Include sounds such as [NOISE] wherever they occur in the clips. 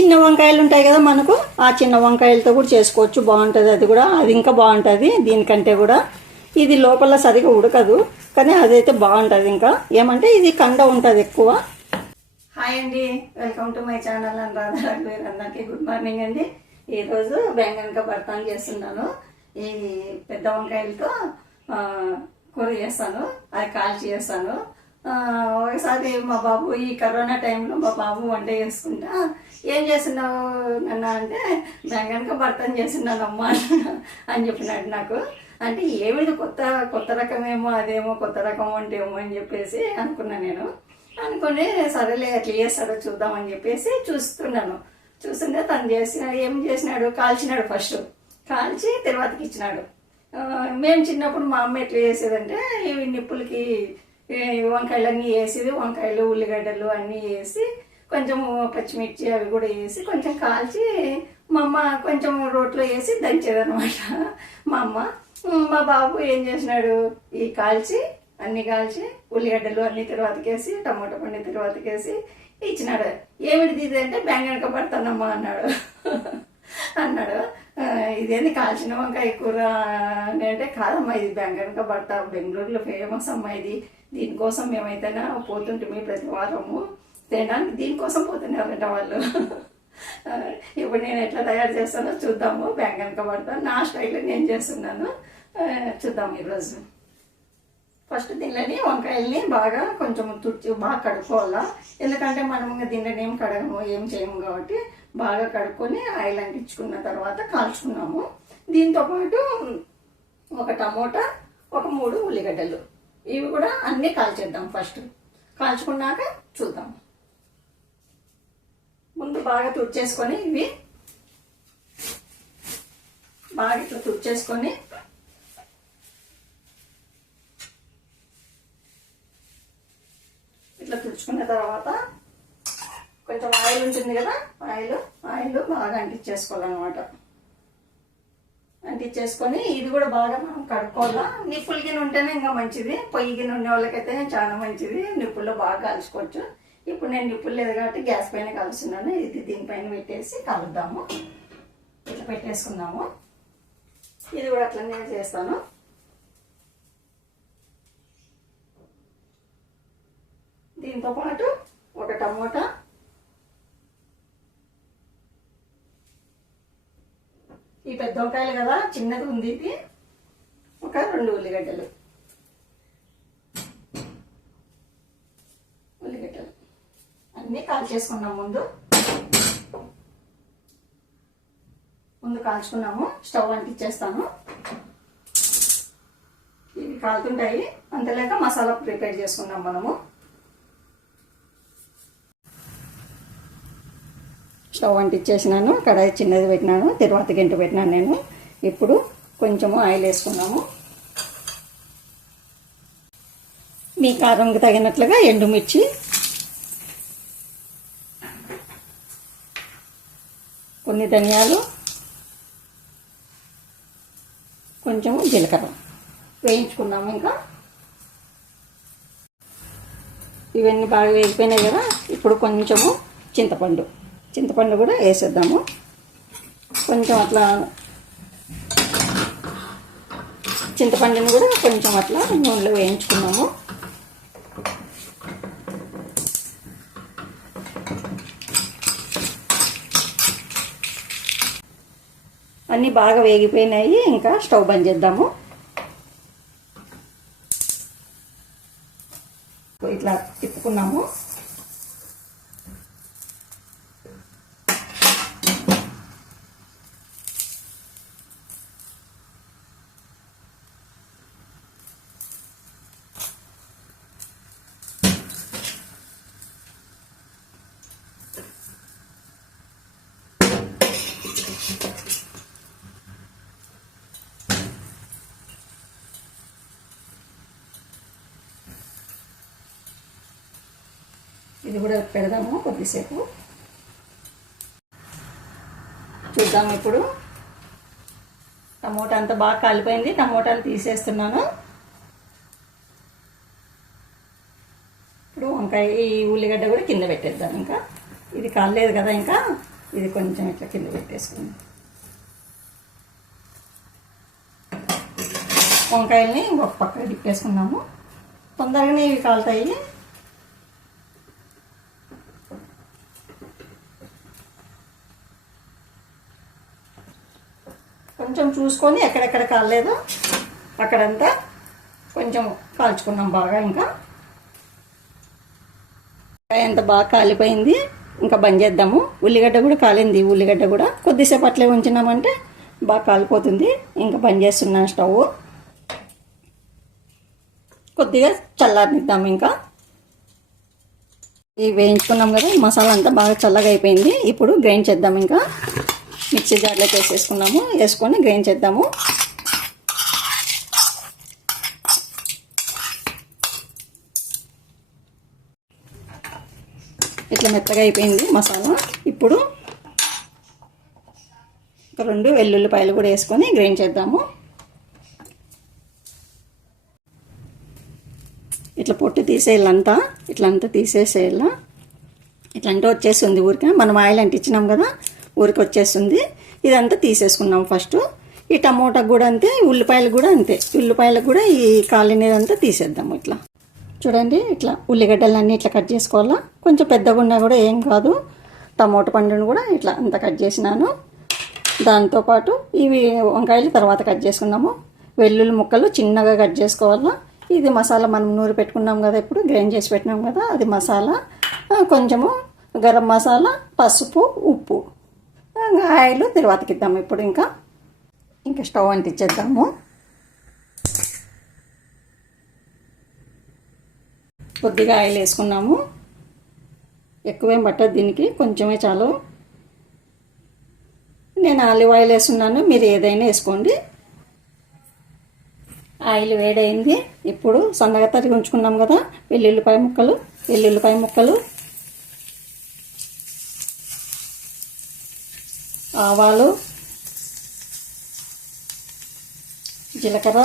చిన్న వంకాయలు ఉంటాయి కదా మనకు ఆ చిన్న వంకాయలతో కూడా చేసుకోవచ్చు బాగుంటుంది అది కూడా. అది ఇంకా బాగుంటుంది దీనికంటే కూడా. ఇది లోపల సరిగా ఉడకదు కానీ అదైతే బాగుంటుంది ఇంకా. ఏమంటే ఇది కండ ఉంటుంది ఎక్కువ. హాయ్ అండి వెల్కమ్ టు మై ఛానల్. అని రాధా అందరికీ గుడ్ మార్నింగ్ అండి. ఈరోజు బెంగనక భర్తం చేస్తున్నాను. ఈ పెద్ద వంకాయలతో కూర చేస్తాను. అది కాల్చి చేస్తాను. ఒకసారి మా బాబు ఈ కరోనా టైంలో మా బాబు వంట చేసుకుంటా ఏం చేస్తున్నావు నన్న? అంటే బెంగనక భర్తను చేస్తున్నాను అమ్మ అని చెప్పినాడు నాకు. అంటే ఏమిటి కొత్త కొత్త రకమేమో అదేమో కొత్త రకం వంటేమో అని చెప్పేసి అనుకున్నా నేను. అనుకుని సరేలే ఎట్లా చేస్తాడో చూద్దామని చెప్పేసి చూస్తున్నాను. చూస్తుంటే తను చేసిన ఏం చేసినాడు? కాల్చినాడు ఫస్ట్. కాల్చి తర్వాతకి ఇచ్చినాడు మేము చిన్నప్పుడు మా అమ్మ ఎట్లా చేసేదంటే ఇవి నిప్పులకి వంకాయలన్నీ వేసేది వంకాయలు ఉల్లిగడ్డలు అన్నీ వేసి కొంచెం పచ్చిమిర్చి అవి కూడా వేసి కొంచెం కాల్చి మా అమ్మ కొంచెం రోట్లో వేసి దంచేదనమాట మా అమ్మ మా బాబు ఏం చేసినాడు ఈ కాల్చి అన్ని కాల్చి ఉల్లిగడ్డలు అన్ని తర్వాతకేసి టమాటో పండి తర్వాతకేసి ఇచ్చినాడు. ఏమిటిది ఇది అంటే బెంగనక పడతానమ్మా అన్నాడు. [LAUGHS] అన్నాడు. ఇదేంది కాల్చిన వంకాయ కూర అని అంటే కాదమ్మా ఇది బెంగనక భర్త బెంగళూరులో ఫేమస్ అమ్మా ఇది. దీనికోసం మేమైతేనా పోతుంటే ప్రతి వారము. తినడానికి దీనికోసం పోతున్నారంట వాళ్ళు. ఇప్పుడు నేను ఎట్లా తయారు చేస్తానో చూద్దాము. బెంగనక భర్త నా స్టైల్లో నేను చేస్తున్నాను. చూద్దాము చూద్దాం ఈరోజు. ఫస్ట్ దీనిలోని వంకాయల్ని బాగా కొంచెం తుడిచి బాగా కడుక్కోవాలా? ఎందుకంటే మనం ఇంకా దీనిలో ఏం కడగము ఏం చేయము కాబట్టి బాగా కడుక్కొని ఆయిల్ అంటించుకున్న తర్వాత కాల్చుకున్నాము. దీంతో పాటు ఒక టమోటా ఒక మూడు ఉల్లిగడ్డలు. ఇవి కూడా అన్నీ కాల్చేద్దాం ఫస్ట్. కాల్చుకున్నాక చూద్దాం. ముందు బాగా తుడిచేసుకొని ఇవి బాగా ఇట్లా తుడిచేసుకొని ఇట్లా తుడుచుకున్న తర్వాత కొంచెం ఆయిల్ ఉంటుంది కదా ఆయిల్ ఆయిల్ బాగా అంటించేసుకోవాలన్నమాట. అంటించేసుకొని ఇది కూడా బాగా మనం కడుక్కోవాలా? నిప్పుల గిన్నె ఉంటేనే ఇంకా మంచిది. పొయ్యి గిన్నె ఉండే వాళ్ళకైతే చాలా మంచిది. నిప్పుల్లో బాగా కలుసుకోవచ్చు. ఇప్పుడు నేను నిప్పులు లేదు కాబట్టి గ్యాస్ పైన కలుస్తున్నాను. ఇది దీనిపైన పెట్టేసి కలుద్దాము. ఇట్లా పెట్టేసుకుందాము. ఇది కూడా అట్లనే చేస్తాను. దీంతో పాటు ఒక టమోటా ఈ పెద్ద వంకాయలు కదా చిన్నది ఉంది ఇది. ఒక రెండు ఉల్లిగడ్డలు. ఉల్లిగడ్డలు. అన్నీ కాల్చేసుకున్నాం ముందు. ముందు కాల్చుకున్నాము. స్టవ్ అంటించేస్తాను ఇవి కాలుతుంటాయి. అంతలేక మసాలా ప్రిపేర్ చేసుకున్నాం మనము. స్టవ్ అంటించేసినాను కడాయి చిన్నది పెట్టినాను తర్వాత గింట పెట్టినాను నేను. ఇప్పుడు కొంచెము ఆయిల్ వేసుకున్నాము. మీ కారంకి తగినట్లుగా ఎండుమిర్చి కొన్ని ధనియాలు కొంచెము జీలకర్ర. వేయించుకున్నాము ఇంకా. ఇవన్నీ బాగా వేగిపోయినాయి కదా ఇప్పుడు కొంచెము చింతపండు. చింతపండు కూడా వేసేద్దాము. కొంచెం అట్లా చింతపండుని కూడా కొంచెం అట్లా నూనెలో వేయించుకున్నాము. అన్నీ బాగా వేగిపోయినాయి. ఇంకా స్టవ్ బంద్ చేద్దాము. ఇట్లా తిప్పుకున్నాము. ఇది కూడా పెడదాము కొద్దిసేపు. చూద్దాం ఇప్పుడు. టమోటా అంతా బాగా కాలిపోయింది. టమోటాలు తీసేస్తున్నాను. ఇప్పుడు వంకాయ ఈ ఉల్లిగడ్డ కూడా కింద పెట్టేద్దాం ఇంకా. ఇది కాలేదు కదా ఇంకా. ఇది కొంచెం ఇట్లా కింద పెట్టేసుకుందాం. వంకాయల్ని ఇంకొక పక్క తిప్పేసుకున్నాము తొందరగానే ఇవి కాలుతాయి కొంచెం చూసుకొని ఎక్కడెక్కడ కాలేదో అక్కడంతా కొంచెం కాల్చుకున్నాం బాగా ఇంకా. ఎంత బాగా కాలిపోయింది ఇంకా బంద్ చేద్దాము. ఉల్లిగడ్డ కూడా కాలింది ఉల్లిగడ్డ కూడా. కొద్దిసేపు అట్లే ఉంచినామంటే బాగా కాలిపోతుంది. ఇంకా బంద్ చేస్తున్నాను స్టవ్. కొద్దిగా చల్లారనిద్దాం ఇంకా. ఇవి వేయించుకున్నాం కదా మసాలా అంతా బాగా చల్లగా అయిపోయింది. ఇప్పుడు గ్రైండ్ చేద్దాం ఇంకా. మిక్సీ జార్లోకి వేసేసుకున్నాము వేసుకొని గ్రైండ్ చేద్దాము. ఇట్లా మెత్తగా అయిపోయింది మసాలా. ఇప్పుడు ఒక రెండు వెల్లుల్లిపాయలు కూడా వేసుకొని గ్రైండ్ చేద్దాము. ఇట్లా పొట్టు తీసేయాలంతా ఇట్లా అంతా తీసేసేయాల. ఇట్లంటే వచ్చేసింది ఊరికే. మనం ఆయిల్ అంటించినాం కదా ఊరికి వచ్చేస్తుంది ఇదంతా తీసేసుకున్నాం ఫస్ట్. ఈ టమోటా కూడా అంతే ఉల్లిపాయలు కూడా అంతే. ఉల్లిపాయలకు కూడా ఈ కాలినదంతా తీసేద్దాము ఇట్లా. చూడండి ఇట్లా ఉల్లిగడ్డలన్నీ ఇట్లా కట్ చేసుకోవాలా? కొంచెం పెద్దగా ఉన్నా కూడా ఏం కాదు. టమోటా పండును కూడా ఇట్లా అంత కట్ చేసినాను. దాంతోపాటు ఇవి వంకాయలు తర్వాత కట్ చేసుకున్నాము వెల్లుల్లి ముక్కలు చిన్నగా కట్ చేసుకోవాలా? ఇది మసాలా మనం నూరు పెట్టుకున్నాం కదా ఇప్పుడు గ్రైండ్ చేసి పెట్టినాం కదా అది మసాలా. కొంచెము గరం మసాలా పసుపు ఉప్పు. ఇంకా ఆయిల్ తర్వాతకి ఇద్దాము ఇప్పుడు ఇంకా. ఇంకా స్టవ్ అంటించేద్దాము కొద్దిగా ఆయిల్ వేసుకున్నాము. ఎక్కువేం పట్టదు దీనికి కొంచెమే చాలు. నేను ఆలివ్ ఆయిల్ వేసుకున్నాను మీరు ఏదైనా వేసుకోండి. ఆయిల్ వేడైంది. ఇప్పుడు సన్నగా తరిగి ఉంచుకున్నాం కదా వెల్లుల్లిపాయ ముక్కలు వెల్లుల్లిపాయ ముక్కలు. ఆవాలు జీలకర్ర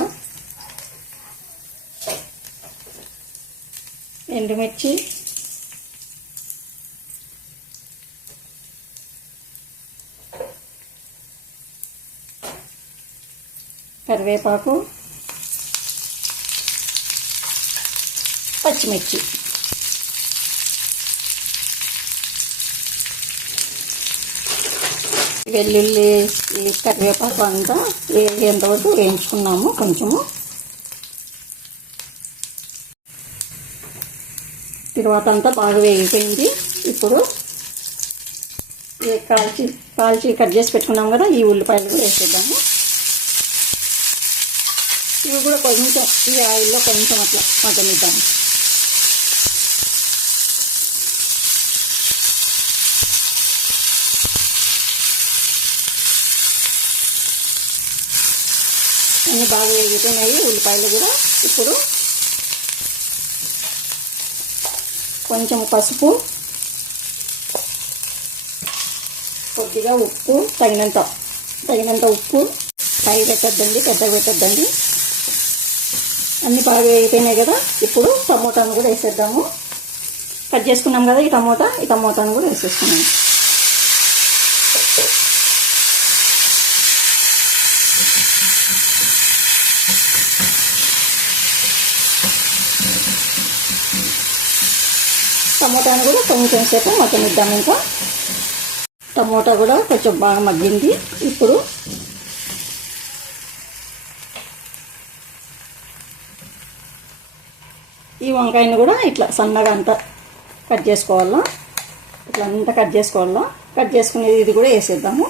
ఎండుమిర్చి కరివేపాకు పచ్చిమిర్చి. వెల్లుల్లి ఈ కరివేపాకు అంతా ఎంతవరకు వేయించుకున్నాము కొంచెము. తర్వాత అంతా బాగా వేగిపోయింది. ఇప్పుడు ఈ కాల్చి కాల్చి కట్ చేసి పెట్టుకున్నాం కదా ఈ ఉల్లిపాయలు కూడా వేసేద్దాము. ఇవి కూడా కొంచెం ఈ ఆయిల్లో కొంచెం అట్లా మగ్గనిద్దాము. అన్నీ బాగా వేగిపోయినాయి ఉల్లిపాయలు కూడా. ఇప్పుడు కొంచెం పసుపు కొద్దిగా ఉప్పు తగినంత తగినంత ఉప్పు. పై పెట్టద్దండి పెద్దగా పెట్టద్దండి. అన్నీ బాగా వేగిపోయినాయి కదా ఇప్పుడు టమోటాను కూడా వేసేద్దాము. కట్ చేసుకున్నాం కదా ఈ టమోటా ఈ టమోటాను కూడా వేసేసుకున్నాము టమాటాను కూడా కొంచెం సేపు మగ్గనిద్దాం ఇంకా టమోటా కూడా కొంచెం బాగా మగ్గింది. ఇప్పుడు ఈ వంకాయని కూడా ఇట్లా సన్నగా అంతా కట్ చేసుకోవాలా? ఇట్లా అంతా కట్ చేసుకోవాలా? కట్ చేసుకునేది ఇది కూడా వేసేద్దాము.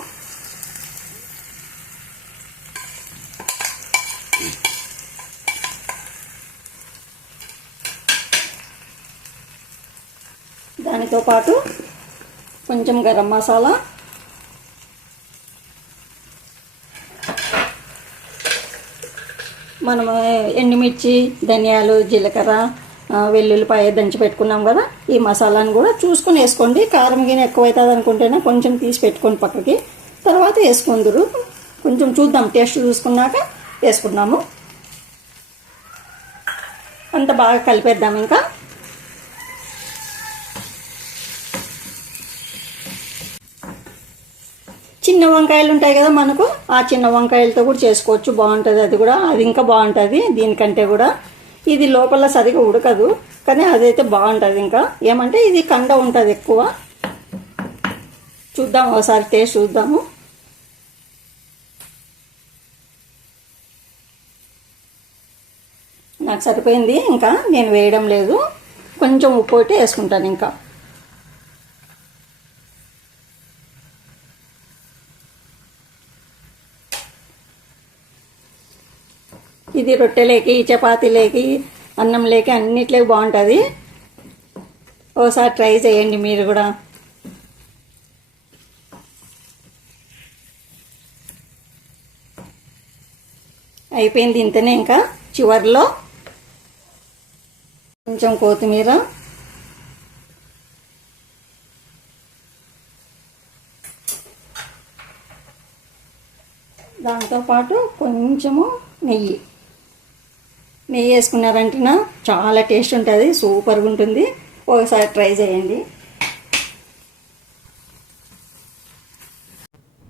దాంతో పాటు కొంచెం గరం మసాలా. మనం ఎండుమిర్చి ధనియాలు జీలకర్ర వెల్లుల్లిపాయ దంచి పెట్టుకున్నాం కదా ఈ మసాలాను కూడా చూసుకొని వేసుకోండి. కారం గిన్నె ఎక్కువ అవుతుంది అనుకుంటేనే కొంచెం తీసి పెట్టుకోండి పక్కకి. తర్వాత వేసుకుందరు. కొంచెం చూద్దాం. టేస్ట్ చూసుకున్నాక వేసుకున్నాము అంత బాగా కలిపేద్దాం ఇంకా. చిన్న వంకాయలు ఉంటాయి కదా మనకు ఆ చిన్న వంకాయలతో కూడా చేసుకోవచ్చు బాగుంటుంది అది కూడా అది ఇంకా బాగుంటుంది దీనికంటే కూడా. ఇది లోపల సరిగా ఉడకదు కానీ అదైతే బాగుంటుంది ఇంకా. ఏమంటే ఇది కండ ఉంటుంది ఎక్కువ. చూద్దాం ఒకసారి టేస్ట్ చూద్దాము. నాకు సరిపోయింది ఇంకా నేను వేయడం లేదు. కొంచెం ఉప్పు ఒకటి వేసుకుంటాను ఇంకా. ఇది రొట్టెలేకి చపాతీలేకి అన్నం లేకి అన్నిట్లేకి బాగుంటుంది. ఓసారి ట్రై చేయండి మీరు కూడా. అయిపోయింది ఇంతనే ఇంకా చివర్లో. కొంచెం కొత్తిమీర. దాంతోపాటు కొంచెము నెయ్యి. నెయ్యి వేసుకున్నారంటేనా? చాలా టేస్ట్ ఉంటుంది సూపర్గా ఉంటుంది. ఒకసారి ట్రై చేయండి.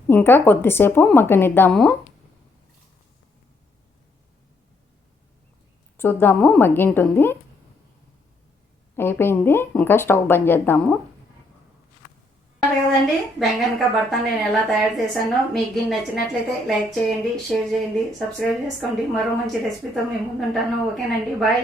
ఇంకా కొద్దిసేపు మగ్గనిద్దాము. చూద్దాము మగ్గింటుంది. అయిపోయింది. ఇంకా స్టవ్ బంద్ చేద్దాము. కదండి. బెంగన్కా భర్త నేను ఎలా తయారు చేశానో మీకు గిన్నె నచ్చినట్లయితే లైక్ చేయండి షేర్ చేయండి సబ్స్క్రైబ్ చేసుకోండి. మరో మంచి రెసిపీతో మేము ముందుంటాను. ఓకేనండి. బాయ్.